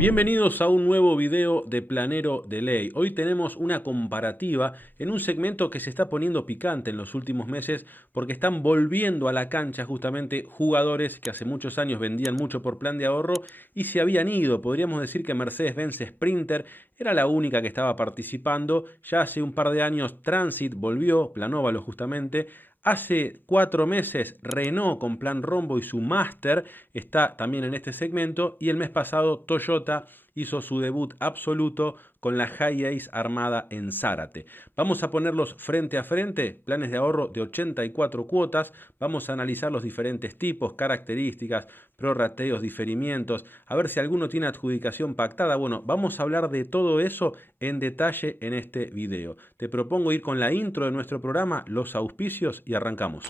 Bienvenidos a un nuevo video de Planero de Ley. Hoy tenemos una comparativa en un segmento que se está poniendo picante en los últimos meses porque están volviendo a la cancha justamente jugadores que hace muchos años vendían mucho por plan de ahorro y se habían ido. Podríamos decir que Mercedes-Benz Sprinter era la única que estaba participando. Ya hace un par de años Transit volvió, Planóvalo justamente. Hace 4 meses Renault con plan Rombo y su Master está también en este segmento, y el mes pasado Toyota hizo su debut absoluto con la Hiace armada en Zárate. Vamos a ponerlos frente a frente, planes de ahorro de 84 cuotas, vamos a analizar los diferentes tipos, características, prorrateos, diferimientos, a ver si alguno tiene adjudicación pactada. Bueno, vamos a hablar de todo eso en detalle en este video. Te propongo ir con la intro de nuestro programa, los auspicios, y arrancamos.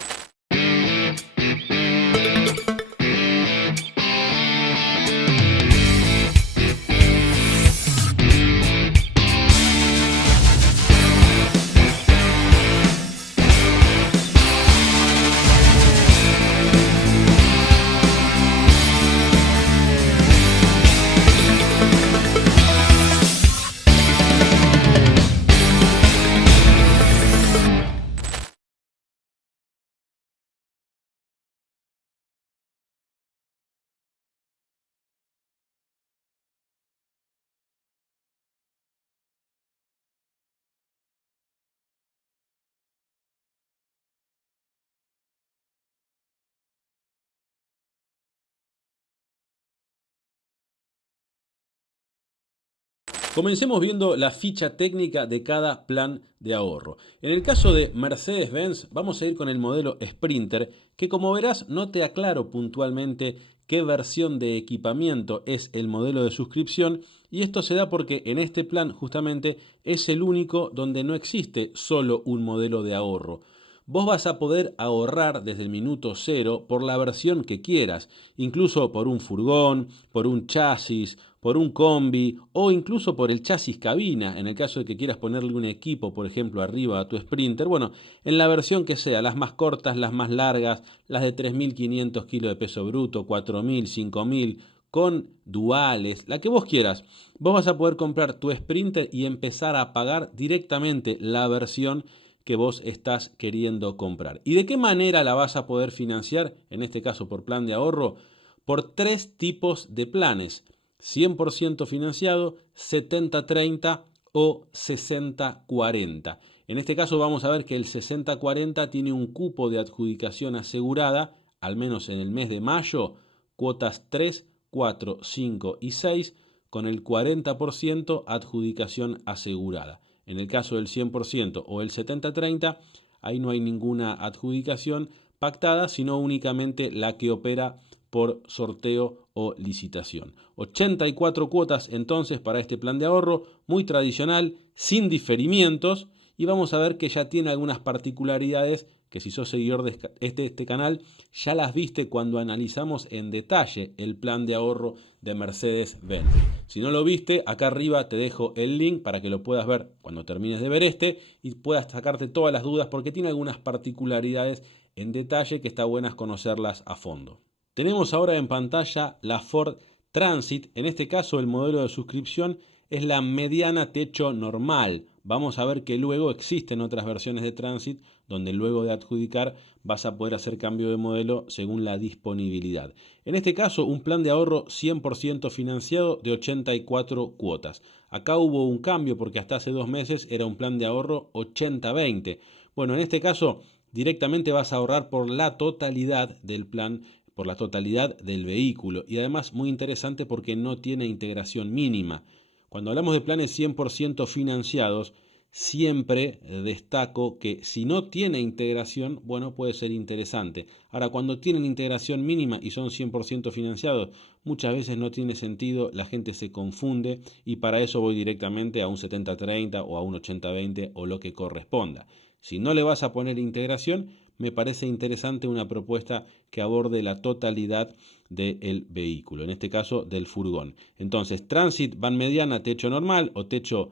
Comencemos viendo la ficha técnica de cada plan de ahorro. En el caso de Mercedes-Benz vamos a ir con el modelo Sprinter, que como verás no te aclaro puntualmente qué versión de equipamiento es el modelo de suscripción, y esto se da porque en este plan justamente es el único donde no existe solo un modelo de ahorro. Vos vas a poder ahorrar desde el minuto cero por la versión que quieras, incluso por un furgón, por un chasis, por un combi o incluso por el chasis cabina, en el caso de que quieras ponerle un equipo, por ejemplo, arriba a tu Sprinter. Bueno, en la versión que sea, las más cortas, las más largas, las de 3.500 kilos de peso bruto, 4.000, 5.000, con duales, la que vos quieras. Vos vas a poder comprar tu Sprinter y empezar a pagar directamente la versión que vos estás queriendo comprar. ¿Y de qué manera la vas a poder financiar? En este caso por plan de ahorro, por 3 tipos de planes: 100% financiado, 70-30 o 60-40. En este caso vamos a ver que el 60-40 tiene un cupo de adjudicación asegurada, al menos en el mes de mayo, cuotas 3, 4, 5 y 6, con el 40% adjudicación asegurada. En el caso del 100% o el 70-30, ahí no hay ninguna adjudicación pactada, sino únicamente la que opera por sorteo o licitación. 84 cuotas entonces para este plan de ahorro, muy tradicional, sin diferimientos, y vamos a ver que ya tiene algunas particularidades que, si sos seguidor de este canal, ya las viste cuando analizamos en detalle el plan de ahorro de Mercedes-Benz. Si no lo viste, acá arriba te dejo el link para que lo puedas ver cuando termines de ver este y puedas sacarte todas las dudas, porque tiene algunas particularidades en detalle que está buenas conocerlas a fondo. Tenemos ahora en pantalla la Ford Transit. En este caso el modelo de suscripción es la mediana techo normal. Vamos a ver que luego existen otras versiones de Transit donde luego de adjudicar vas a poder hacer cambio de modelo según la disponibilidad. En este caso un plan de ahorro 100% financiado de 84 cuotas. Acá hubo un cambio porque hasta hace 2 meses era un plan de ahorro 80-20. Bueno, en este caso directamente vas a ahorrar por la totalidad del plan, por la totalidad del vehículo, y además muy interesante porque no tiene integración mínima. Cuando hablamos de planes 100% financiados, siempre destaco que si no tiene integración, bueno, puede ser interesante. Ahora, cuando tienen integración mínima y son 100% financiados, muchas veces no tiene sentido, la gente se confunde, y para eso voy directamente a un 70-30 o a un 80-20 o lo que corresponda. Si no le vas a poner integración, me parece interesante una propuesta que aborde la totalidad del vehículo, en este caso del furgón. Entonces, Transit van mediana, techo normal o techo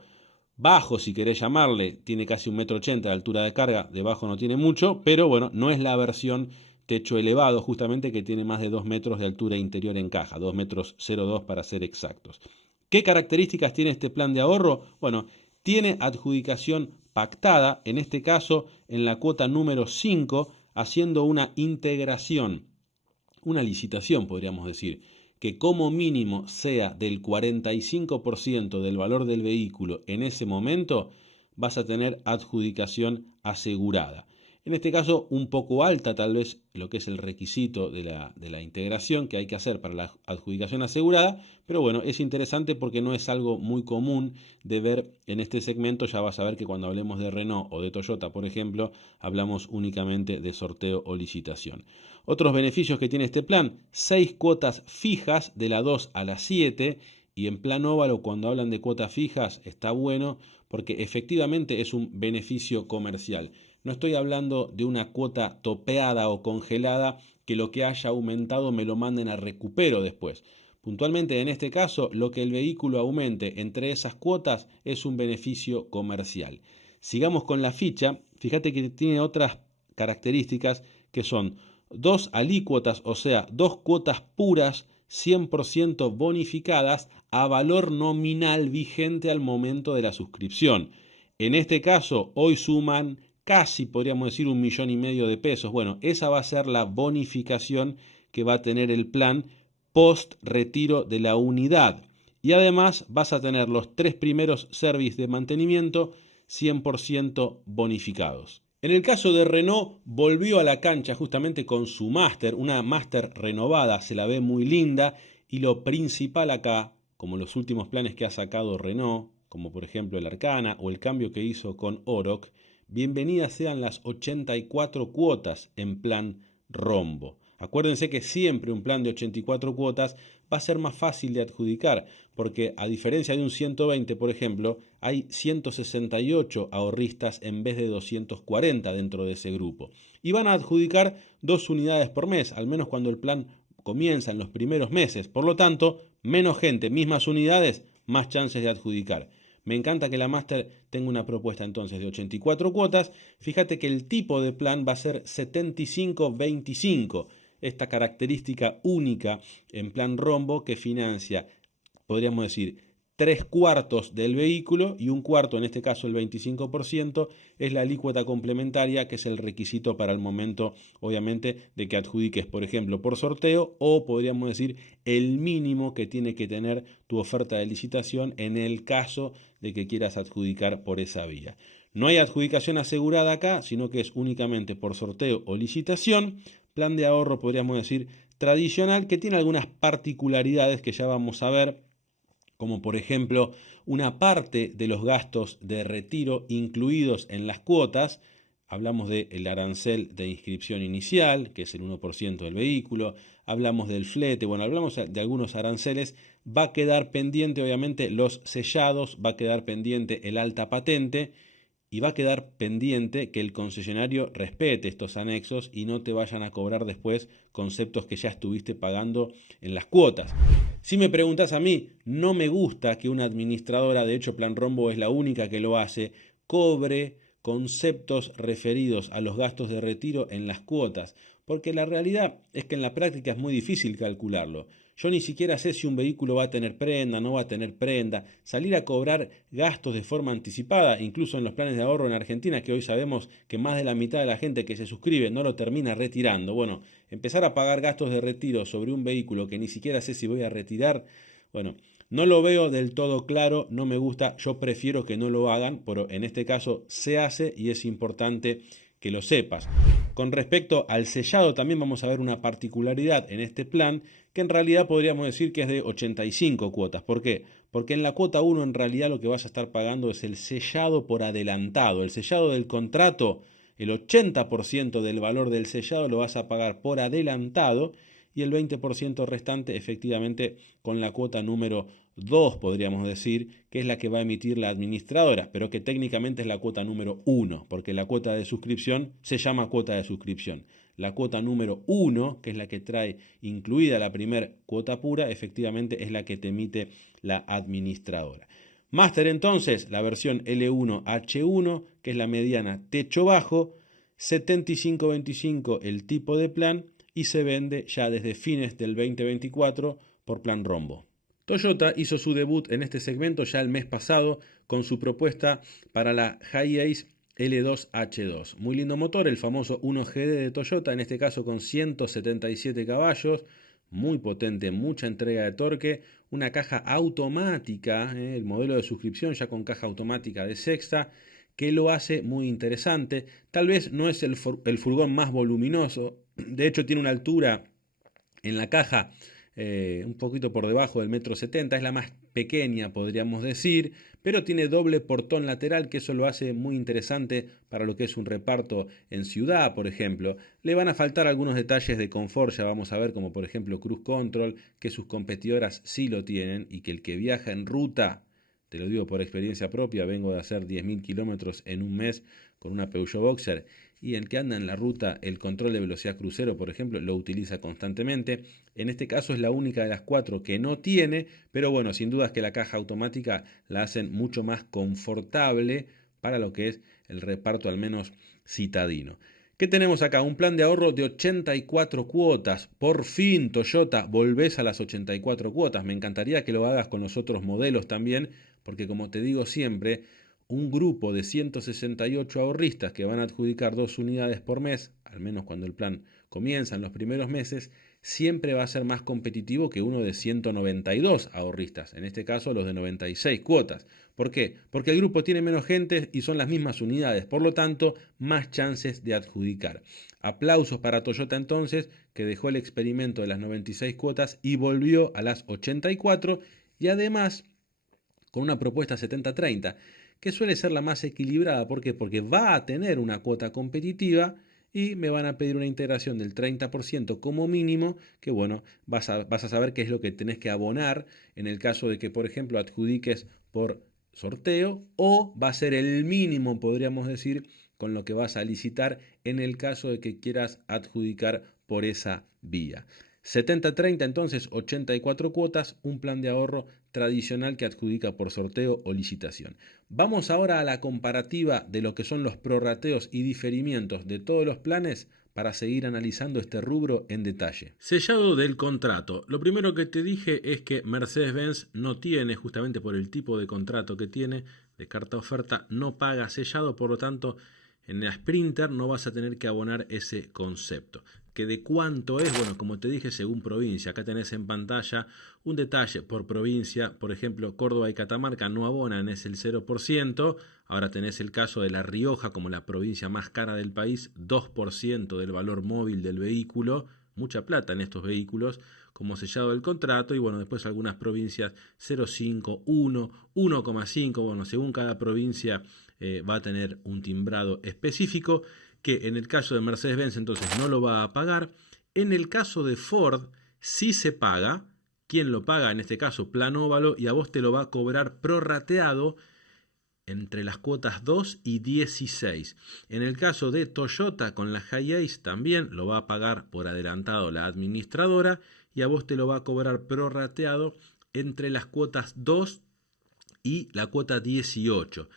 bajo, si querés llamarle, tiene casi 1,80 m de altura de carga, debajo no tiene mucho, pero bueno, no es la versión techo elevado, justamente, que tiene más de 2 metros de altura interior en caja, 2,02 m para ser exactos. ¿Qué características tiene este plan de ahorro? Bueno, tiene adjudicación pactada, en este caso en la cuota número 5, haciendo una integración, una licitación podríamos decir, que como mínimo sea del 45% del valor del vehículo en ese momento, vas a tener adjudicación asegurada. En este caso, un poco alta tal vez lo que es el requisito de la integración que hay que hacer para la adjudicación asegurada, pero bueno, es interesante porque no es algo muy común de ver en este segmento. Ya vas a ver que cuando hablemos de Renault o de Toyota, por ejemplo, hablamos únicamente de sorteo o licitación. Otros beneficios que tiene este plan: 6 cuotas fijas de la 2 a la 7, y en plan óvalo cuando hablan de cuotas fijas está bueno porque efectivamente es un beneficio comercial. No estoy hablando de una cuota topeada o congelada que lo que haya aumentado me lo manden a recupero después. Puntualmente en este caso, lo que el vehículo aumente entre esas cuotas es un beneficio comercial. Sigamos con la ficha. Fíjate que tiene otras características que son dos alícuotas, o sea, dos cuotas puras 100% bonificadas a valor nominal vigente al momento de la suscripción. En este caso, hoy suman casi, podríamos decir, 1,5 millones de pesos. Bueno, esa va a ser la bonificación que va a tener el plan post retiro de la unidad. Y además vas a tener los 3 primeros servicios de mantenimiento 100% bonificados. En el caso de Renault, volvió a la cancha justamente con su Master, una Master renovada, se la ve muy linda, y lo principal acá, como los últimos planes que ha sacado Renault, como por ejemplo el Arcana o el cambio que hizo con Oroch, bienvenidas sean las 84 cuotas en plan rombo. Acuérdense que siempre un plan de 84 cuotas va a ser más fácil de adjudicar, porque a diferencia de un 120, por ejemplo, hay 168 ahorristas en vez de 240 dentro de ese grupo. Y van a adjudicar 2 unidades por mes, al menos cuando el plan comienza en los primeros meses. Por lo tanto, menos gente, mismas unidades, más chances de adjudicar. Me encanta que la Master tenga una propuesta entonces de 84 cuotas. Fíjate que el tipo de plan va a ser 75-25. Esta característica única en plan rombo que financia, podríamos decir, 3/4 del vehículo, y 1/4, en este caso el 25%, es la alícuota complementaria, que es el requisito para el momento, obviamente, de que adjudiques, por ejemplo, por sorteo, o podríamos decir el mínimo que tiene que tener tu oferta de licitación en el caso de que quieras adjudicar por esa vía. No hay adjudicación asegurada acá, sino que es únicamente por sorteo o licitación. Plan de ahorro, podríamos decir, tradicional, que tiene algunas particularidades que ya vamos a ver, como por ejemplo una parte de los gastos de retiro incluidos en las cuotas. Hablamos del arancel de inscripción inicial, que es el 1% del vehículo, hablamos del flete, bueno, hablamos de algunos aranceles. Va a quedar pendiente obviamente los sellados, va a quedar pendiente el alta patente, y va a quedar pendiente que el concesionario respete estos anexos y no te vayan a cobrar después conceptos que ya estuviste pagando en las cuotas. Si me preguntas a mí, no me gusta que una administradora, de hecho Plan Rombo es la única que lo hace, cobre conceptos referidos a los gastos de retiro en las cuotas, porque la realidad es que en la práctica es muy difícil calcularlo. Yo ni siquiera sé si un vehículo va a tener prenda, no va a tener prenda. Salir a cobrar gastos de forma anticipada, incluso en los planes de ahorro en Argentina, que hoy sabemos que más de la mitad de la gente que se suscribe no lo termina retirando. Bueno, empezar a pagar gastos de retiro sobre un vehículo que ni siquiera sé si voy a retirar, bueno, no lo veo del todo claro, no me gusta, yo prefiero que no lo hagan, pero en este caso se hace y es importante que lo sepas. Con respecto al sellado, también vamos a ver una particularidad en este plan, que en realidad podríamos decir que es de 85 cuotas. ¿Por qué? Porque en la cuota 1 en realidad lo que vas a estar pagando es el sellado por adelantado. El sellado del contrato, el 80% del valor del sellado lo vas a pagar por adelantado, y el 20% restante efectivamente con la cuota número 2, podríamos decir, que es la que va a emitir la administradora, pero que técnicamente es la cuota número 1, porque la cuota de suscripción se llama cuota de suscripción. La cuota número 1, que es la que trae incluida la primer cuota pura, efectivamente es la que te emite la administradora. Máster entonces, la versión L1H1, que es la mediana techo bajo, 75-25 el tipo de plan, y se vende ya desde fines del 2024 por plan rombo. Toyota hizo su debut en este segmento ya el mes pasado con su propuesta para la Hiace L2H2. Muy lindo motor, el famoso 1GD de Toyota, en este caso con 177 caballos, muy potente, mucha entrega de torque, una caja automática, el modelo de suscripción ya con caja automática de sexta, que lo hace muy interesante. Tal vez no es el furgón más voluminoso, de hecho tiene una altura en la caja un poquito por debajo del 1,70 m, es la más pequeña podríamos decir, pero tiene doble portón lateral, que eso lo hace muy interesante para lo que es un reparto en ciudad, por ejemplo. Le van a faltar algunos detalles de confort, ya vamos a ver, como por ejemplo cruise control, que sus competidoras sí lo tienen y que el que viaja en ruta, te lo digo por experiencia propia, vengo de hacer 10.000 kilómetros en un mes con una Peugeot Boxer, y el que anda en la ruta, el control de velocidad crucero, por ejemplo, lo utiliza constantemente. En este caso es la única de las 4 que no tiene, pero bueno, sin duda es que la caja automática la hacen mucho más confortable para lo que es el reparto, al menos citadino. ¿Qué tenemos acá? Un plan de ahorro de 84 cuotas. Por fin, Toyota, volvés a las 84 cuotas. Me encantaría que lo hagas con los otros modelos también, porque como te digo siempre, un grupo de 168 ahorristas que van a adjudicar 2 unidades por mes, al menos cuando el plan comienza en los primeros meses, siempre va a ser más competitivo que uno de 192 ahorristas, en este caso los de 96 cuotas. ¿Por qué? Porque el grupo tiene menos gente y son las mismas unidades, por lo tanto, más chances de adjudicar. Aplausos para Toyota entonces, que dejó el experimento de las 96 cuotas y volvió a las 84, y además con una propuesta 70-30, que suele ser la más equilibrada. ¿Por qué? Porque va a tener una cuota competitiva y me van a pedir una integración del 30% como mínimo, que bueno, vas a saber qué es lo que tenés que abonar en el caso de que, por ejemplo, adjudiques por sorteo, o va a ser el mínimo, podríamos decir, con lo que vas a licitar en el caso de que quieras adjudicar por esa vía. 70-30, entonces 84 cuotas, un plan de ahorro tradicional que adjudica por sorteo o licitación. Vamos ahora a la comparativa de lo que son los prorrateos y diferimientos de todos los planes para seguir analizando este rubro en detalle. Sellado del contrato. Lo primero que te dije es que Mercedes-Benz no tiene, justamente por el tipo de contrato que tiene, de carta oferta, no paga sellado, por lo tanto, en la Sprinter no vas a tener que abonar ese concepto. ¿Que de cuánto es? Bueno, como te dije, según provincia. Acá tenés en pantalla un detalle por provincia. Por ejemplo, Córdoba y Catamarca no abonan, es el 0%. Ahora tenés el caso de La Rioja como la provincia más cara del país, 2% del valor móvil del vehículo. Mucha plata en estos vehículos como sellado del contrato. Y bueno, después algunas provincias 0,5, 1, 1,5. Bueno, según cada provincia va a tener un timbrado específico, que en el caso de Mercedes-Benz entonces no lo va a pagar. En el caso de Ford sí se paga. ¿Quién lo paga? En este caso Plan Óvalo, y a vos te lo va a cobrar prorrateado entre las cuotas 2 y 16. En el caso de Toyota con la Hiace también lo va a pagar por adelantado la administradora, y a vos te lo va a cobrar prorrateado entre las cuotas 2 y la cuota 18.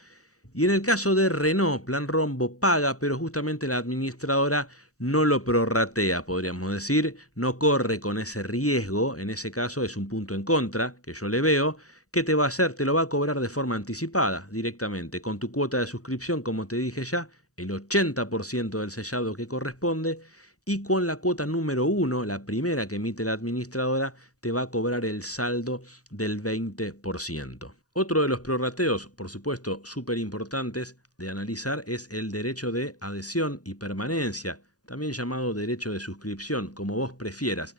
Y en el caso de Renault, Plan Rombo paga, pero justamente la administradora no lo prorratea, podríamos decir, no corre con ese riesgo. En ese caso es un punto en contra que yo le veo. ¿Qué te va a hacer? Te lo va a cobrar de forma anticipada directamente, con tu cuota de suscripción, como te dije ya, el 80% del sellado que corresponde, y con la cuota número 1, la primera que emite la administradora, te va a cobrar el saldo del 20%. Otro de los prorrateos, por supuesto, súper importantes de analizar es el derecho de adhesión y permanencia, también llamado derecho de suscripción, como vos prefieras.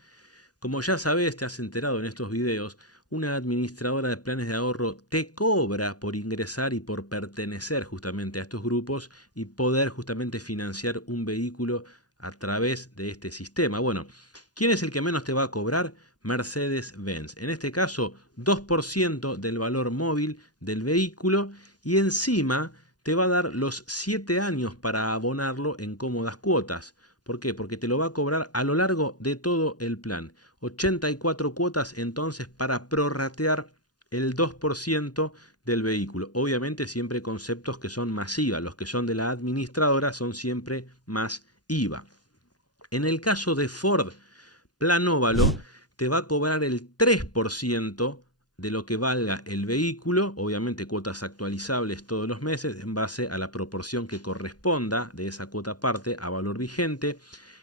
Como ya sabés, te has enterado en estos videos, una administradora de planes de ahorro te cobra por ingresar y por pertenecer justamente a estos grupos y poder justamente financiar un vehículo a través de este sistema. Bueno, ¿quién es el que menos te va a cobrar? Mercedes-Benz. En este caso, 2% del valor móvil del vehículo, y encima te va a dar los 7 años para abonarlo en cómodas cuotas. ¿Por qué? Porque te lo va a cobrar a lo largo de todo el plan. 84 cuotas entonces para prorratear el 2% del vehículo. Obviamente siempre conceptos que son más IVA. Los que son de la administradora son siempre más IVA. En el caso de Ford, Plan Óvalo te va a cobrar el 3% de lo que valga el vehículo, obviamente cuotas actualizables todos los meses en base a la proporción que corresponda de esa cuota parte a valor vigente,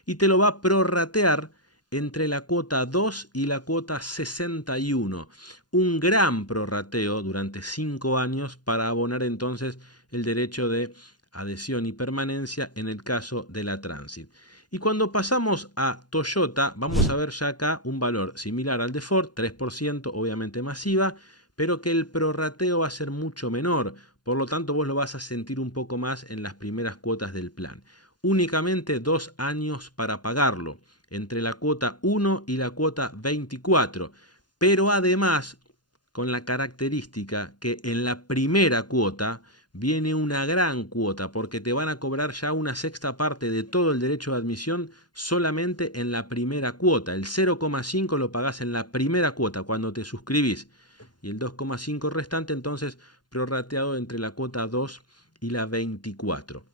y te lo va a prorratear entre la cuota 2 y la cuota 61. Un gran prorrateo durante 5 años para abonar entonces el derecho de adhesión y permanencia en el caso de la Transit. Y cuando pasamos a Toyota, vamos a ver ya acá un valor similar al de Ford, 3%, obviamente masiva, pero que el prorrateo va a ser mucho menor. Por lo tanto, vos lo vas a sentir un poco más en las primeras cuotas del plan. Únicamente 2 años para pagarlo, entre la cuota 1 y la cuota 24. Pero además, con la característica que en la primera cuota viene una gran cuota, porque te van a cobrar ya una sexta parte de todo el derecho de admisión solamente en la primera cuota. El 0,5 lo pagás en la primera cuota cuando te suscribís, y el 2,5 restante entonces prorrateado entre la cuota 2 y la 24.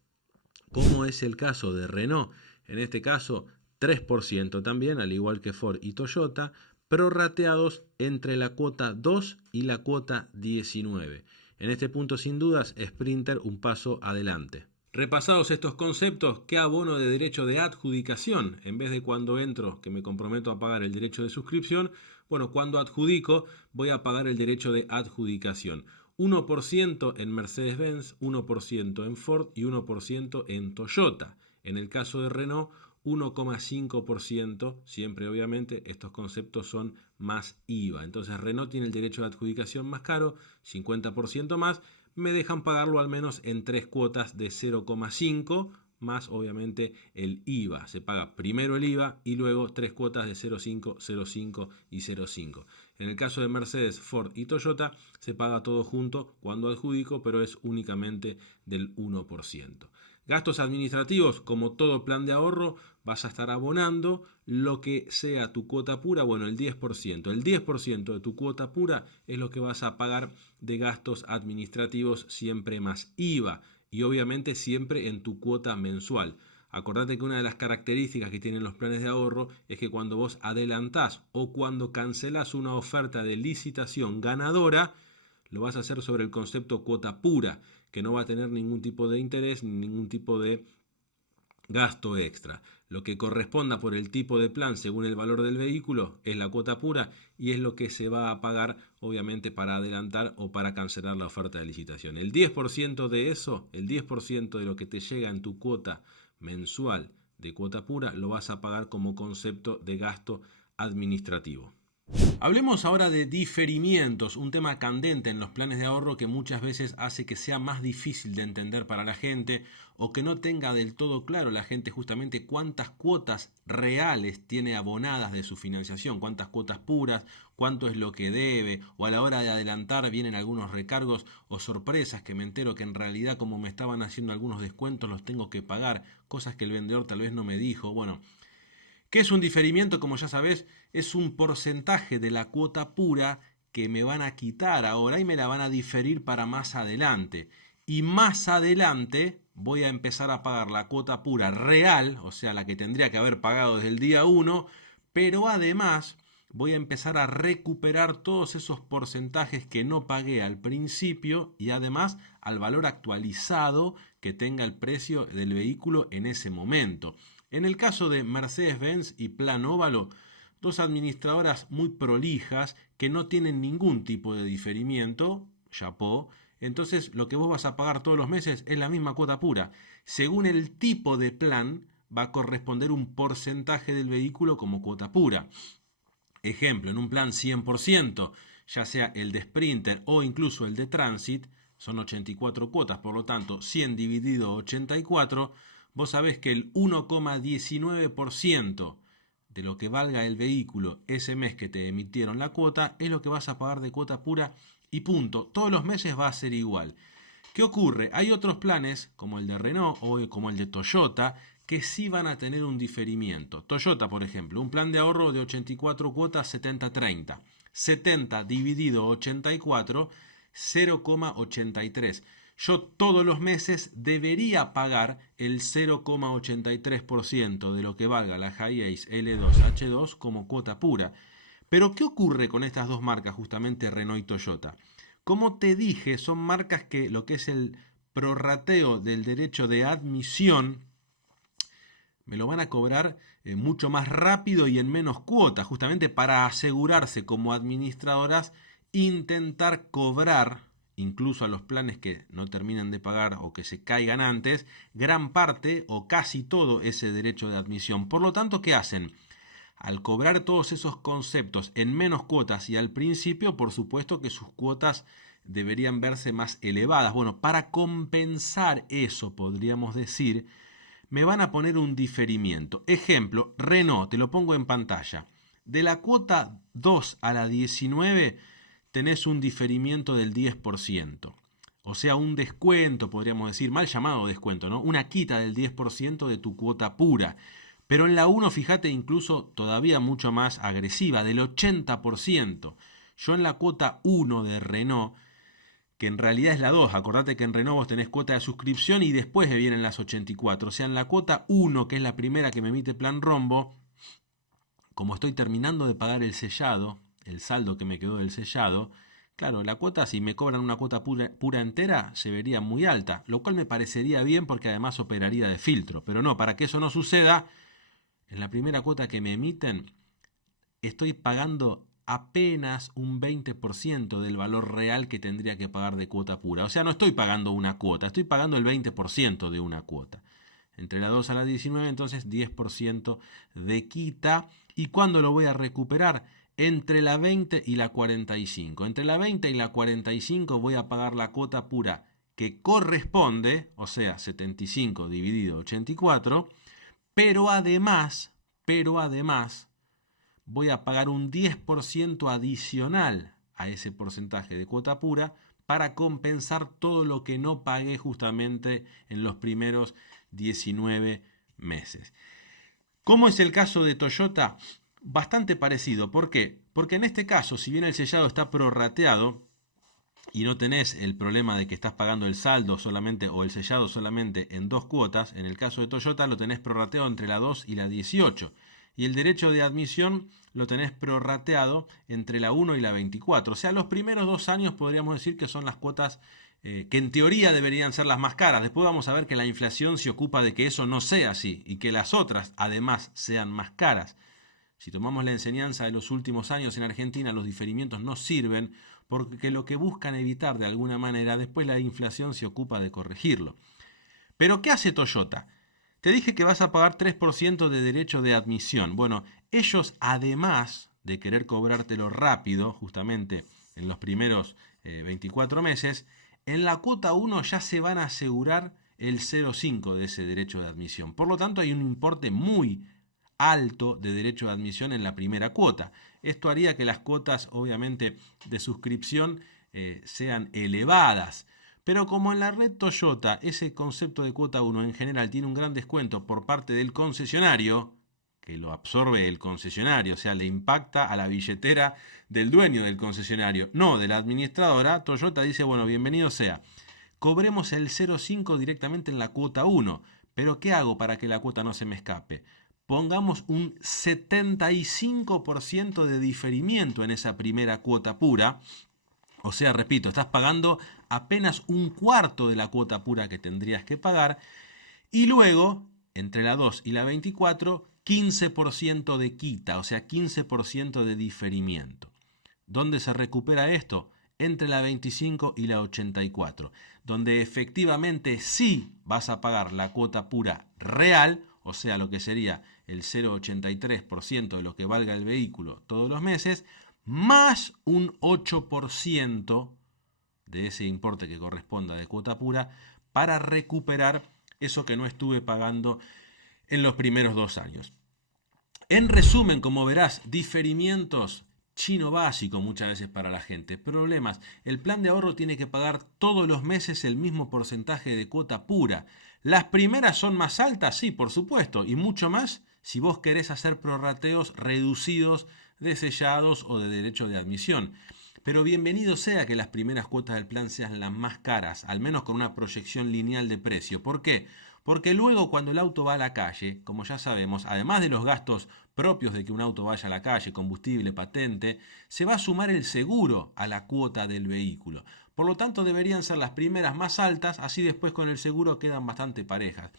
Como es el caso de Renault, en este caso 3% también, al igual que Ford y Toyota, prorrateados entre la cuota 2 y la cuota 19. En este punto, sin dudas, Sprinter un paso adelante. Repasados estos conceptos, ¿qué abono de derecho de adjudicación? En vez de cuando entro, que me comprometo a pagar el derecho de suscripción, bueno, cuando adjudico voy a pagar el derecho de adjudicación. 1% en Mercedes-Benz, 1% en Ford y 1% en Toyota. En el caso de Renault, 1,5%, siempre obviamente estos conceptos son más IVA. Entonces Renault tiene el derecho de adjudicación más caro, 50% más, me dejan pagarlo al menos en 3 cuotas de 0,5 más obviamente el IVA. Se paga primero el IVA y luego 3 cuotas de 0,5, 0,5 y 0,5. En el caso de Mercedes, Ford y Toyota se paga todo junto cuando adjudico, pero es únicamente del 1%. Gastos administrativos, como todo plan de ahorro, vas a estar abonando lo que sea tu cuota pura, bueno, el 10%. El 10% de tu cuota pura es lo que vas a pagar de gastos administrativos, siempre más IVA, y obviamente siempre en tu cuota mensual. Acordate que una de las características que tienen los planes de ahorro es que cuando vos adelantás o cuando cancelás una oferta de licitación ganadora, lo vas a hacer sobre el concepto cuota pura, que no va a tener ningún tipo de interés ni ningún tipo de gasto extra. Lo que corresponda por el tipo de plan según el valor del vehículo es la cuota pura y es lo que se va a pagar obviamente para adelantar o para cancelar la oferta de licitación. El 10% de eso, el 10% de lo que te llega en tu cuota mensual de cuota pura, lo vas a pagar como concepto de gasto administrativo. Hablemos ahora de diferimientos, un tema candente en los planes de ahorro que muchas veces hace que sea más difícil de entender para la gente o que no tenga del todo claro la gente justamente cuántas cuotas reales tiene abonadas de su financiación, cuántas cuotas puras, cuánto es lo que debe, o a la hora de adelantar vienen algunos recargos o sorpresas que me entero que en realidad como me estaban haciendo algunos descuentos los tengo que pagar, cosas que el vendedor tal vez no me dijo. Bueno, ¿qué es un diferimiento? Como ya sabés, es un porcentaje de la cuota pura que me van a quitar ahora y me la van a diferir para más adelante. Y más adelante voy a empezar a pagar la cuota pura real, o sea, la que tendría que haber pagado desde el día 1, pero además voy a empezar a recuperar todos esos porcentajes que no pagué al principio y además al valor actualizado que tenga el precio del vehículo en ese momento. En el caso de Mercedes-Benz y Plan Óvalo, dos administradoras muy prolijas que no tienen ningún tipo de diferimiento, chapó. Entonces lo que vos vas a pagar todos los meses es la misma cuota pura. Según el tipo de plan va a corresponder un porcentaje del vehículo como cuota pura. Ejemplo, en un plan 100%, ya sea el de Sprinter o incluso el de Transit, son 84 cuotas, por lo tanto 100 dividido 84, vos sabés que el 1,19% de lo que valga el vehículo ese mes que te emitieron la cuota es lo que vas a pagar de cuota pura y punto. Todos los meses va a ser igual. ¿Qué ocurre? Hay otros planes, como el de Renault o como el de Toyota, que sí van a tener un diferimiento. Toyota, por ejemplo, un plan de ahorro de 84 cuotas 70-30. 70 dividido 84, 0,83. Yo todos los meses debería pagar el 0,83% de lo que valga la Hiace L2H2 como cuota pura. Pero ¿qué ocurre con estas dos marcas, justamente Renault y Toyota? Como te dije, son marcas que lo que es el prorrateo del derecho de admisión me lo van a cobrar mucho más rápido y en menos cuotas, justamente para asegurarse como administradoras intentar cobrar, incluso a los planes que no terminan de pagar o que se caigan antes, gran parte o casi todo ese derecho de admisión. Por lo tanto, ¿qué hacen? Al cobrar todos esos conceptos en menos cuotas y al principio, por supuesto que sus cuotas deberían verse más elevadas. Bueno, para compensar eso, podríamos decir, me van a poner un diferimiento. Ejemplo, Renault, te lo pongo en pantalla. De la cuota 2 a la 19 tenés un diferimiento del 10%. O sea, un descuento, podríamos decir, mal llamado descuento, ¿no? Una quita del 10% de tu cuota pura. Pero en la 1, fíjate, incluso todavía mucho más agresiva, del 80%. Yo en la cuota 1 de Renault, que en realidad es la 2, acordate que en Renault vos tenés cuota de suscripción y después me vienen las 84. O sea, en la cuota 1, que es la primera que me emite Plan Rombo, como estoy terminando de pagar el sellado, el saldo que me quedó del sellado, claro, la cuota, si me cobran una cuota pura entera, se vería muy alta, lo cual me parecería bien porque además operaría de filtro. Pero no, para que eso no suceda, en la primera cuota que me emiten, estoy pagando apenas un 20% del valor real que tendría que pagar de cuota pura. O sea, no estoy pagando una cuota, estoy pagando el 20% de una cuota. Entre la 2 a la 19, entonces 10% de quita. ¿Y cuándo lo voy a recuperar? Entre la 20 y la 45. Entre la 20 y la 45 voy a pagar la cuota pura que corresponde, o sea, 75 dividido 84, pero además, voy a pagar un 10% adicional a ese porcentaje de cuota pura para compensar todo lo que no pagué justamente en los primeros 19 meses. ¿Cómo es el caso de Toyota? Bastante parecido. ¿Por qué? Porque en este caso, si bien el sellado está prorrateado y no tenés el problema de que estás pagando el saldo solamente o el sellado solamente en dos cuotas, en el caso de Toyota lo tenés prorrateado entre la 2 y la 18. Y el derecho de admisión lo tenés prorrateado entre la 1 y la 24. O sea, los primeros 2 años podríamos decir que son las cuotas que en teoría deberían ser las más caras. Después vamos a ver que la inflación se ocupa de que eso no sea así y que las otras además sean más caras. Si tomamos la enseñanza de los últimos años en Argentina, los diferimientos no sirven porque lo que buscan evitar de alguna manera, después la inflación se ocupa de corregirlo. Pero ¿qué hace Toyota? Te dije que vas a pagar 3% de derecho de admisión. Bueno, ellos además de querer cobrártelo rápido, justamente en los primeros 24 meses, en la cuota 1 ya se van a asegurar el 0,5 de ese derecho de admisión. Por lo tanto, hay un importe muy alto de derecho de admisión en la primera cuota. Esto haría que las cuotas, obviamente, de suscripción sean elevadas. Pero como en la red Toyota ese concepto de cuota 1 en general tiene un gran descuento por parte del concesionario, que lo absorbe el concesionario, o sea, le impacta a la billetera del dueño del concesionario, no de la administradora, Toyota dice, bueno, bienvenido sea, cobremos el 0,5 directamente en la cuota 1, pero ¿qué hago para que la cuota no se me escape? Pongamos un 75% de diferimiento en esa primera cuota pura. O sea, repito, estás pagando apenas un cuarto de la cuota pura que tendrías que pagar. Y luego, entre la 2 y la 24, 15% de quita, o sea, 15% de diferimiento. ¿Dónde se recupera esto? Entre la 25 y la 84, donde efectivamente sí vas a pagar la cuota pura real, o sea, lo que sería el 0,83% de lo que valga el vehículo todos los meses, más un 8% de ese importe que corresponda de cuota pura para recuperar eso que no estuve pagando en los primeros 2 años. En resumen, como verás, diferimientos, chino básico muchas veces para la gente. Problemas, el plan de ahorro tiene que pagar todos los meses el mismo porcentaje de cuota pura. ¿Las primeras son más altas? Sí, por supuesto, y mucho más si vos querés hacer prorrateos reducidos de sellados o de derecho de admisión. Pero bienvenido sea que las primeras cuotas del plan sean las más caras, al menos con una proyección lineal de precio. ¿Por qué? Porque luego cuando el auto va a la calle, como ya sabemos, además de los gastos propios de que un auto vaya a la calle, combustible, patente, se va a sumar el seguro a la cuota del vehículo. Por lo tanto, deberían ser las primeras más altas, así después con el seguro quedan bastante parejas.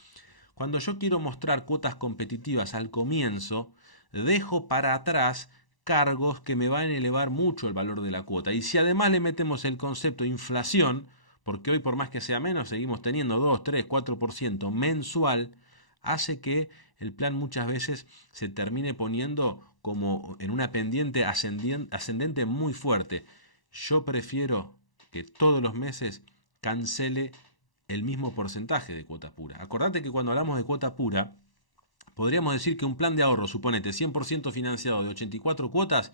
Cuando yo quiero mostrar cuotas competitivas al comienzo, dejo para atrás cargos que me van a elevar mucho el valor de la cuota. Y si además le metemos el concepto de inflación, porque hoy por más que sea menos, seguimos teniendo 2, 3, 4% mensual, hace que el plan muchas veces se termine poniendo como en una pendiente ascendente muy fuerte. Yo prefiero que todos los meses cancele el mismo porcentaje de cuota pura. Acordate que cuando hablamos de cuota pura, podríamos decir que un plan de ahorro, suponete 100% financiado de 84 cuotas,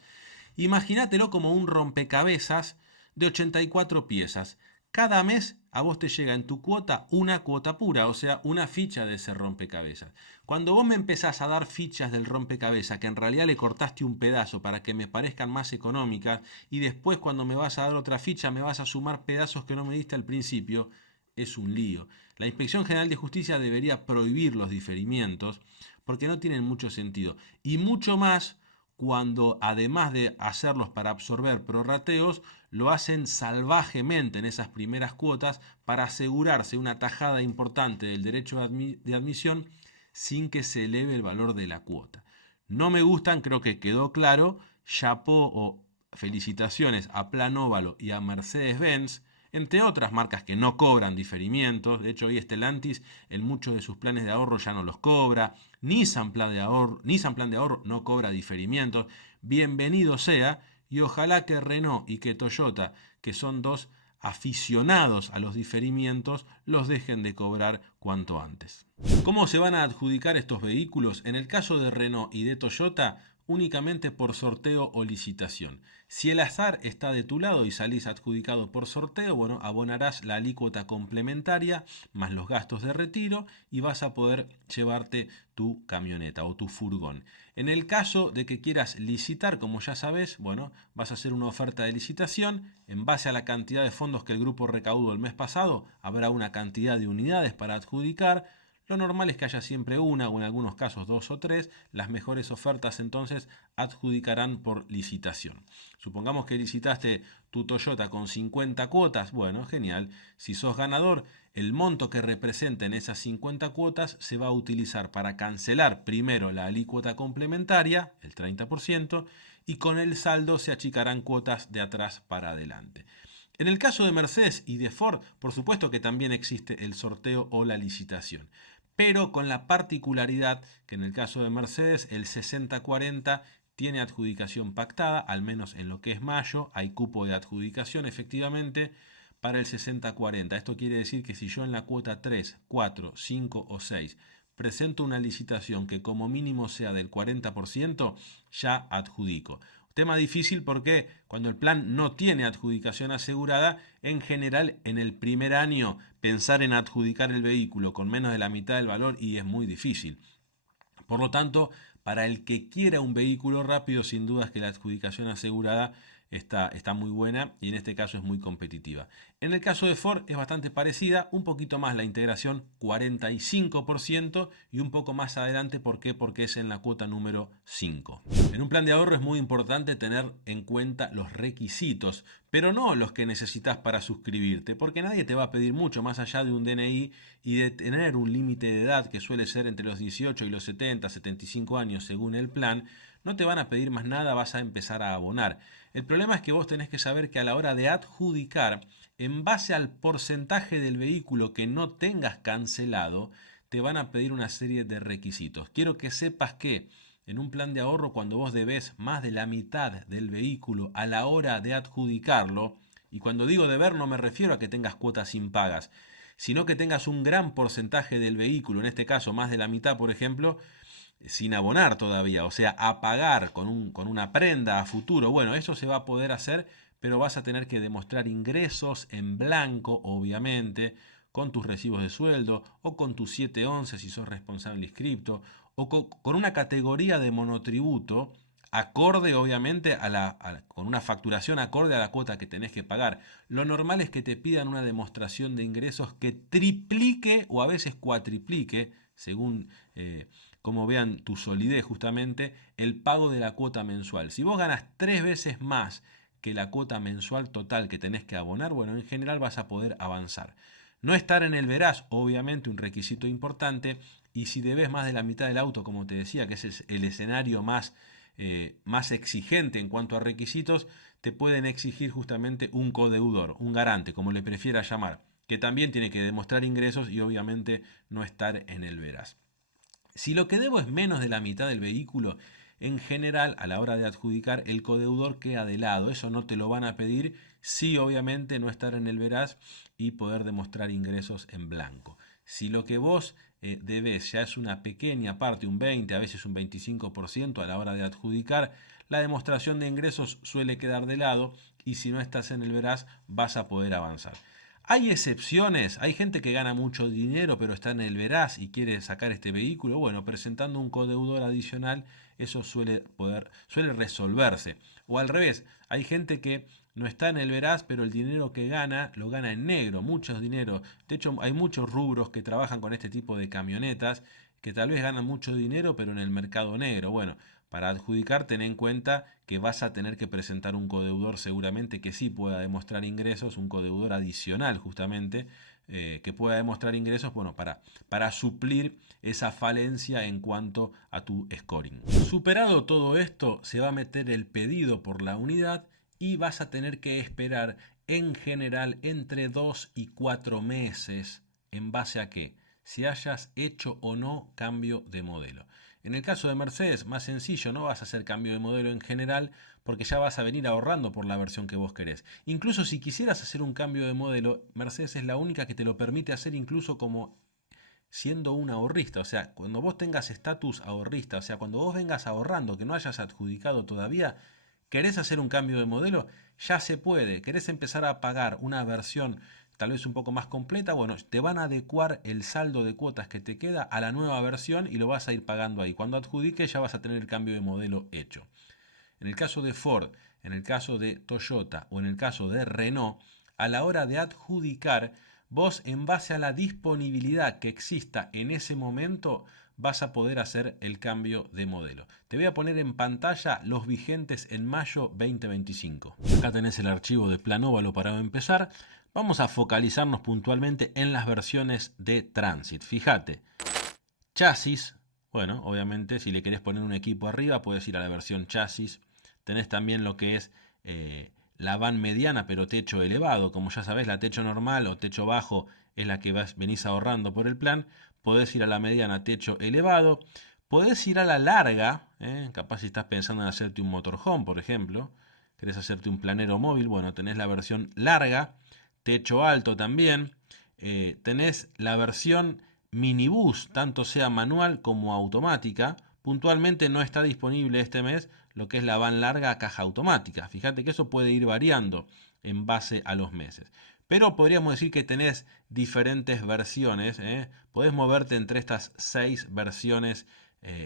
imagínatelo como un rompecabezas de 84 piezas. Cada mes a vos te llega en tu cuota una cuota pura, o sea, una ficha de ese rompecabezas. Cuando vos me empezás a dar fichas del rompecabezas, que en realidad le cortaste un pedazo para que me parezcan más económicas, y después cuando me vas a dar otra ficha me vas a sumar pedazos que no me diste al principio, es un lío. La Inspección General de Justicia debería prohibir los diferimientos porque no tienen mucho sentido. Y mucho más cuando además de hacerlos para absorber prorrateos, lo hacen salvajemente en esas primeras cuotas para asegurarse una tajada importante del derecho de admisión sin que se eleve el valor de la cuota. No me gustan, creo que quedó claro. Chapó o felicitaciones a Plan Óvalo y a Mercedes-Benz, entre otras marcas que no cobran diferimientos. De hecho, hoy Stellantis en muchos de sus planes de ahorro ya no los cobra. Nissan Plan de Ahorro no cobra diferimientos. Bienvenido sea, y ojalá que Renault y que Toyota, que son dos aficionados a los diferimientos, los dejen de cobrar cuanto antes. ¿Cómo se van a adjudicar estos vehículos? En el caso de Renault y de Toyota, únicamente por sorteo o licitación. Si el azar está de tu lado y salís adjudicado por sorteo, bueno, abonarás la alícuota complementaria más los gastos de retiro y vas a poder llevarte tu camioneta o tu furgón. En el caso de que quieras licitar, como ya sabes, bueno, vas a hacer una oferta de licitación. En base a la cantidad de fondos que el grupo recaudó el mes pasado, habrá una cantidad de unidades para adjudicar. Lo normal es que haya siempre una o en algunos casos dos o tres. Las mejores ofertas entonces adjudicarán por licitación. Supongamos que licitaste tu Toyota con 50 cuotas. Bueno, genial. Si sos ganador, el monto que representen esas 50 cuotas se va a utilizar para cancelar primero la alícuota complementaria, el 30%, y con el saldo se achicarán cuotas de atrás para adelante. En el caso de Mercedes y de Ford, por supuesto que también existe el sorteo o la licitación, pero con la particularidad que en el caso de Mercedes el 60-40 tiene adjudicación pactada, al menos en lo que es mayo, hay cupo de adjudicación efectivamente para el 60-40. Esto quiere decir que si yo en la cuota 3, 4, 5 o 6 presento una licitación que como mínimo sea del 40%, ya adjudico. Tema difícil porque cuando el plan no tiene adjudicación asegurada, en general en el primer año pensar en adjudicar el vehículo con menos de la mitad del valor y es muy difícil. Por lo tanto, para el que quiera un vehículo rápido, sin dudas que la adjudicación asegurada está muy buena y en este caso es muy competitiva. En el caso de Ford es bastante parecida, un poquito más la integración, 45%, y un poco más adelante, ¿por qué? Porque es en la cuota número 5. En un plan de ahorro es muy importante tener en cuenta los requisitos, pero no los que necesitas para suscribirte, porque nadie te va a pedir mucho más allá de un DNI y de tener un límite de edad que suele ser entre los 18 y los 70, 75 años según el plan. No te van a pedir más nada, vas a empezar a abonar. El problema es que vos tenés que saber que a la hora de adjudicar, en base al porcentaje del vehículo que no tengas cancelado, te van a pedir una serie de requisitos. Quiero que sepas que en un plan de ahorro, cuando vos debés más de la mitad del vehículo a la hora de adjudicarlo, y cuando digo deber no me refiero a que tengas cuotas impagas, sino que tengas un gran porcentaje del vehículo, en este caso más de la mitad, por ejemplo, sin abonar todavía, o sea, a pagar con una prenda a futuro. Bueno, eso se va a poder hacer, pero vas a tener que demostrar ingresos en blanco, obviamente, con tus recibos de sueldo o con tus 711 si sos responsable inscripto, o con una categoría de monotributo acorde obviamente con una facturación acorde a la cuota que tenés que pagar. Lo normal es que te pidan una demostración de ingresos que triplique o a veces cuatriplique, según cómo vean tu solidez justamente, el pago de la cuota mensual. Si vos ganas 3 veces más que la cuota mensual total que tenés que abonar, bueno, en general vas a poder avanzar. No estar en el veraz, obviamente un requisito importante, y si debes más de la mitad del auto, como te decía, que ese es el escenario más exigente en cuanto a requisitos, te pueden exigir justamente un codeudor, un garante, como le prefiera llamar, que también tiene que demostrar ingresos y obviamente no estar en el veraz. Si lo que debo es menos de la mitad del vehículo, en general, a la hora de adjudicar, el codeudor queda de lado. Eso no te lo van a pedir, sí, obviamente, no estar en el veraz y poder demostrar ingresos en blanco. Si lo que vos debes ya es una pequeña parte, un 20, a veces un 25% a la hora de adjudicar, la demostración de ingresos suele quedar de lado y si no estás en el veraz vas a poder avanzar. Hay excepciones, hay gente que gana mucho dinero pero está en el veraz y quiere sacar este vehículo. Bueno, presentando un codeudor adicional eso suele resolverse. O al revés, hay gente que no está en el veraz pero el dinero que gana lo gana en negro, muchos dinero. De hecho hay muchos rubros que trabajan con este tipo de camionetas que tal vez ganan mucho dinero pero en el mercado negro. Bueno, para adjudicar, ten en cuenta que vas a tener que presentar un codeudor seguramente que sí pueda demostrar ingresos, un codeudor adicional justamente, que pueda demostrar ingresos, bueno, para suplir esa falencia en cuanto a tu scoring. Superado todo esto, se va a meter el pedido por la unidad y vas a tener que esperar en general entre 2 y 4 meses. ¿En base a qué? Si hayas hecho o no cambio de modelo. En el caso de Mercedes, más sencillo, no vas a hacer cambio de modelo en general porque ya vas a venir ahorrando por la versión que vos querés. Incluso si quisieras hacer un cambio de modelo, Mercedes es la única que te lo permite hacer incluso como siendo un ahorrista. O sea, cuando vos tengas estatus ahorrista, o sea, cuando vos vengas ahorrando, que no hayas adjudicado todavía, querés hacer un cambio de modelo, ya se puede. Querés empezar a pagar una versión tal vez un poco más completa, bueno, te van a adecuar el saldo de cuotas que te queda a la nueva versión y lo vas a ir pagando ahí. Cuando adjudiques ya vas a tener el cambio de modelo hecho. En el caso de Ford, en el caso de Toyota o en el caso de Renault, a la hora de adjudicar, vos en base a la disponibilidad que exista en ese momento vas a poder hacer el cambio de modelo. Te voy a poner en pantalla los vigentes en mayo 2025. Acá tenés el archivo de Plan Óvalo para empezar. Vamos a focalizarnos puntualmente en las versiones de Transit. Fíjate, chasis, bueno, obviamente si le querés poner un equipo arriba puedes ir a la versión chasis. Tenés también lo que es la van mediana pero techo elevado. Como ya sabés, la techo normal o techo bajo es la que venís ahorrando por el plan. Podés ir a la mediana techo elevado. Podés ir a la larga, capaz si estás pensando en hacerte un motorhome, por ejemplo. Querés hacerte un planero móvil, bueno, tenés la versión larga. Techo alto también. Tenés la versión minibús, tanto sea manual como automática. Puntualmente no está disponible este mes lo que es la van larga caja automática. Fíjate que eso puede ir variando en base a los meses. Pero podríamos decir que tenés diferentes versiones. Podés moverte entre estas 6 versiones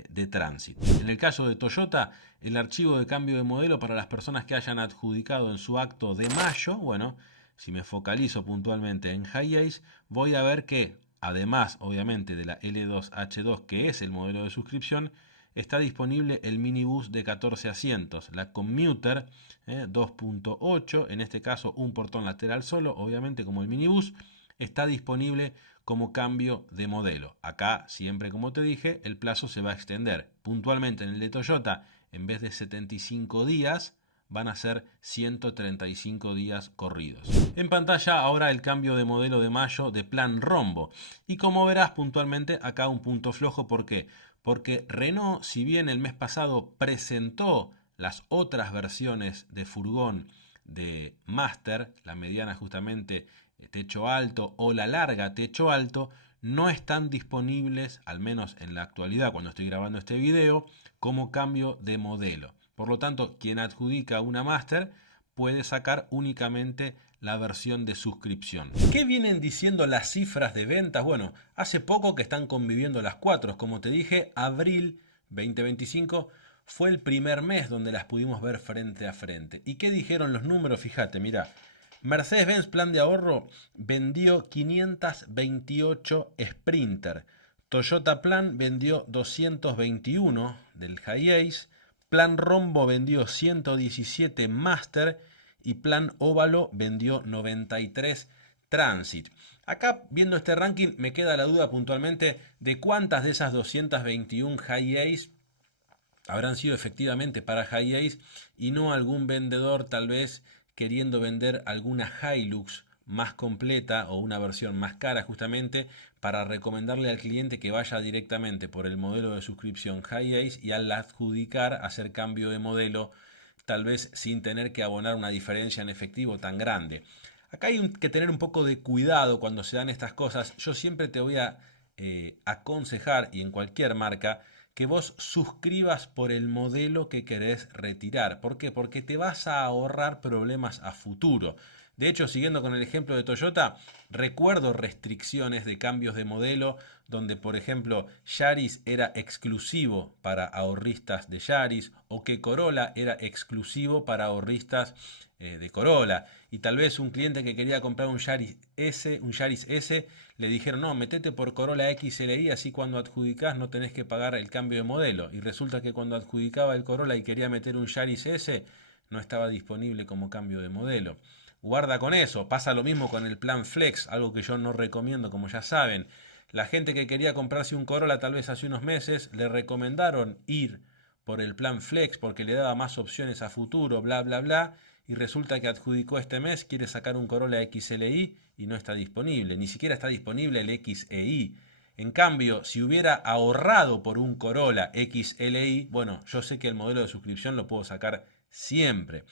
de tránsito. En el caso de Toyota, el archivo de cambio de modelo para las personas que hayan adjudicado en su acto de mayo, bueno, si me focalizo puntualmente en HiAce, voy a ver que, además, obviamente, de la L2H2, que es el modelo de suscripción, está disponible el minibús de 14 asientos, la Commuter 2.8, en este caso un portón lateral solo, obviamente como el minibús, está disponible como cambio de modelo. Acá, siempre como te dije, el plazo se va a extender. Puntualmente en el de Toyota, en vez de 75 días, van a ser 135 días corridos. En pantalla ahora el cambio de modelo de mayo de plan rombo. Y como verás puntualmente acá un punto flojo. ¿Por qué? Porque Renault, si bien el mes pasado presentó las otras versiones de furgón de Master, la mediana justamente techo alto o la larga techo alto, no están disponibles, al menos en la actualidad cuando estoy grabando este video, como cambio de modelo. Por lo tanto, quien adjudica una Master puede sacar únicamente la versión de suscripción. ¿Qué vienen diciendo las cifras de ventas? Bueno, hace poco que están conviviendo las cuatro. Como te dije, abril 2025 fue el primer mes donde las pudimos ver frente a frente. ¿Y qué dijeron los números? Fíjate, mira, Mercedes-Benz Plan de Ahorro vendió 528 Sprinter. Toyota Plan vendió 221 del Hiace. Plan Rombo vendió 117 Master y Plan Óvalo vendió 93 Transit. Acá, viendo este ranking, me queda la duda puntualmente de cuántas de esas 221 Hiace habrán sido efectivamente para Hiace y no algún vendedor tal vez queriendo vender alguna Hilux más completa o una versión más cara justamente para recomendarle al cliente que vaya directamente por el modelo de suscripción Hiace y al adjudicar hacer cambio de modelo tal vez sin tener que abonar una diferencia en efectivo tan grande. Acá hay que tener un poco de cuidado cuando se dan estas cosas. Yo siempre te voy a aconsejar, y en cualquier marca, que vos suscribas por el modelo que querés retirar. ¿Por qué? Porque te vas a ahorrar problemas a futuro. De hecho, siguiendo con el ejemplo de Toyota, recuerdo restricciones de cambios de modelo donde, por ejemplo, Yaris era exclusivo para ahorristas de Yaris o que Corolla era exclusivo para ahorristas de Corolla. Y tal vez un cliente que quería comprar un Yaris S, le dijeron, no, metete por Corolla XLI, así cuando adjudicás no tenés que pagar el cambio de modelo. Y resulta que cuando adjudicaba el Corolla y quería meter un Yaris S, no estaba disponible como cambio de modelo. Guarda con eso, pasa lo mismo con el plan Flex, algo que yo no recomiendo, como ya saben. La gente que quería comprarse un Corolla tal vez hace unos meses, le recomendaron ir por el plan Flex porque le daba más opciones a futuro, bla, bla, bla, y resulta que adjudicó este mes, quiere sacar un Corolla XLI y no está disponible, ni siquiera está disponible el XEI. En cambio, si hubiera ahorrado por un Corolla XLI, bueno, yo sé que el modelo de suscripción lo puedo sacar siempre.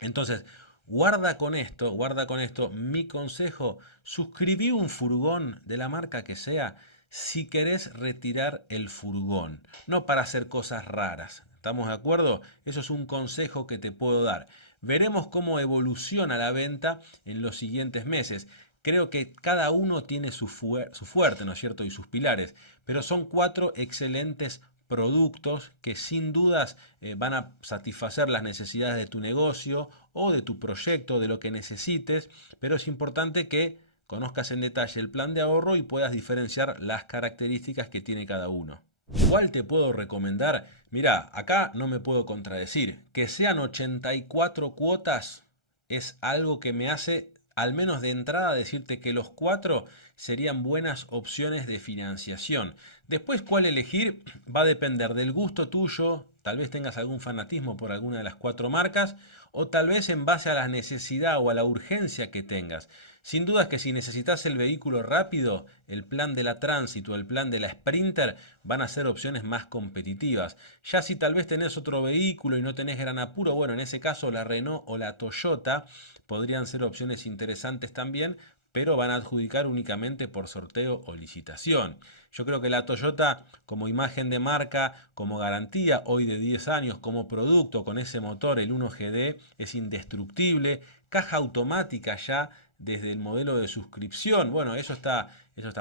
Entonces, guarda con esto, mi consejo, suscribí un furgón de la marca que sea si querés retirar el furgón, no para hacer cosas raras. ¿Estamos de acuerdo? Eso es un consejo que te puedo dar. Veremos cómo evoluciona la venta en los siguientes meses. Creo que cada uno tiene su fuerte, ¿no es cierto? Y sus pilares, pero son 4 excelentes productos que sin dudas van a satisfacer las necesidades de tu negocio o de tu proyecto, de lo que necesites, pero es importante que conozcas en detalle el plan de ahorro y puedas diferenciar las características que tiene cada uno. Igual te puedo recomendar, mira, acá no me puedo contradecir, que sean 84 cuotas es algo que me hace, al menos de entrada, decirte que los 4 serían buenas opciones de financiación. Después, cuál elegir va a depender del gusto tuyo, tal vez tengas algún fanatismo por alguna de las 4 marcas, o tal vez en base a la necesidad o a la urgencia que tengas. Sin duda que si necesitas el vehículo rápido, el plan de la Transit o el plan de la Sprinter van a ser opciones más competitivas. Ya si tal vez tenés otro vehículo y no tenés gran apuro, bueno, en ese caso la Renault o la Toyota podrían ser opciones interesantes también, pero van a adjudicar únicamente por sorteo o licitación. Yo creo que la Toyota como imagen de marca, como garantía hoy de 10 años, como producto con ese motor, el 1GD, es indestructible, caja automática ya desde el modelo de suscripción. Bueno, eso está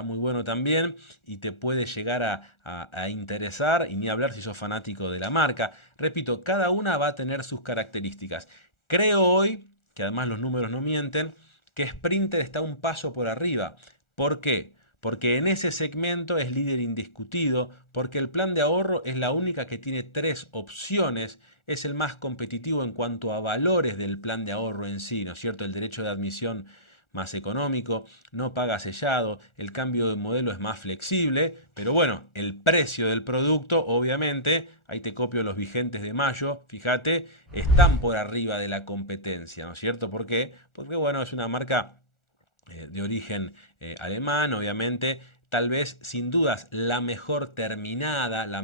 muy bueno también y te puede llegar a interesar, y ni hablar si sos fanático de la marca. Repito, cada una va a tener sus características. Creo hoy, que además los números no mienten, que Sprinter está un paso por arriba. ¿Por qué? Porque en ese segmento es líder indiscutido, porque el plan de ahorro es la única que tiene 3 opciones, es el más competitivo en cuanto a valores del plan de ahorro en sí, ¿no es cierto? El derecho de admisión más económico, no paga sellado, el cambio de modelo es más flexible, pero bueno, el precio del producto, obviamente, ahí te copio los vigentes de mayo, fíjate, están por arriba de la competencia, ¿no es cierto? ¿Por qué? Porque bueno, es una marca de origen alemán, obviamente, tal vez sin dudas la mejor terminada, la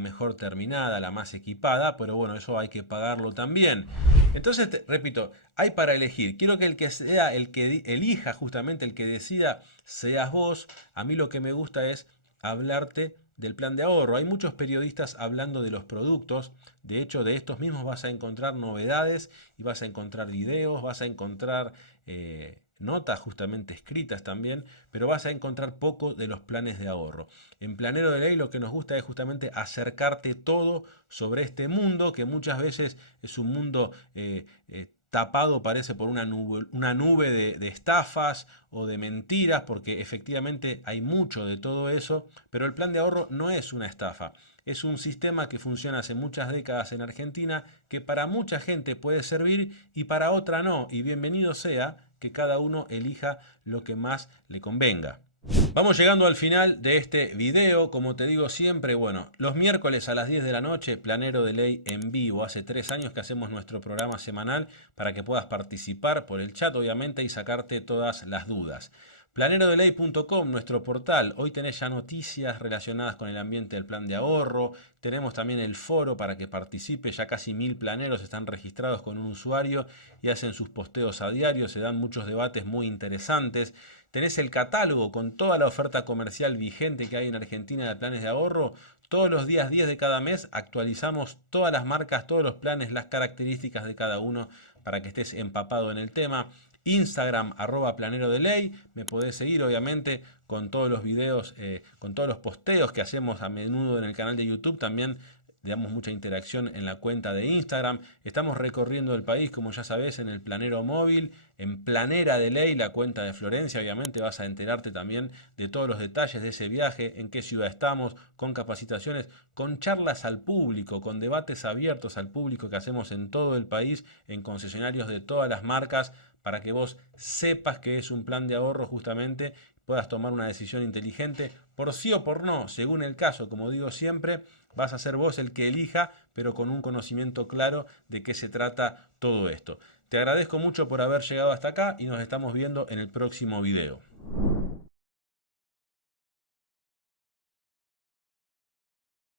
más equipada, pero bueno, eso hay que pagarlo también. Entonces, repito, hay para elegir. Quiero que el que sea, el que elija justamente, el que decida, seas vos. A mí lo que me gusta es hablarte del plan de ahorro. Hay muchos periodistas hablando de los productos. De hecho, de estos mismos vas a encontrar novedades y vas a encontrar videos, vas a encontrar notas justamente escritas también, pero vas a encontrar poco de los planes de ahorro. En Planero de Ley lo que nos gusta es justamente acercarte todo sobre este mundo, que muchas veces es un mundo tapado, parece, por una nube de estafas o de mentiras, porque efectivamente hay mucho de todo eso, pero el plan de ahorro no es una estafa. Es un sistema que funciona hace muchas décadas en Argentina, que para mucha gente puede servir y para otra no. Y bienvenido sea que cada uno elija lo que más le convenga. Vamos llegando al final de este video. Como te digo siempre, bueno, los miércoles a las 10 de la noche, Planero de Ley en vivo. Hace 3 años que hacemos nuestro programa semanal para que puedas participar por el chat, obviamente, y sacarte todas las dudas. Planerodeley.com, nuestro portal. Hoy tenés ya noticias relacionadas con el ambiente del plan de ahorro. Tenemos también el foro para que participe. Ya casi 1000 planeros están registrados con un usuario y hacen sus posteos a diario. Se dan muchos debates muy interesantes. Tenés el catálogo con toda la oferta comercial vigente que hay en Argentina de planes de ahorro. Todos los días 10 de cada mes actualizamos todas las marcas, todos los planes, las características de cada uno para que estés empapado en el tema. Instagram, @planerodeley. Me podés seguir, obviamente, con todos los videos, con todos los posteos que hacemos a menudo en el canal de YouTube. También damos mucha interacción en la cuenta de Instagram. Estamos recorriendo el país, como ya sabés, en el Planero Móvil, en Planera de Ley, la cuenta de Florencia. Obviamente vas a enterarte también de todos los detalles de ese viaje, en qué ciudad estamos, con capacitaciones, con charlas al público, con debates abiertos al público que hacemos en todo el país, en concesionarios de todas las marcas, para que vos sepas que es un plan de ahorro justamente, puedas tomar una decisión inteligente, por sí o por no, según el caso. Como digo siempre, vas a ser vos el que elija, pero con un conocimiento claro de qué se trata todo esto. Te agradezco mucho por haber llegado hasta acá y nos estamos viendo en el próximo video.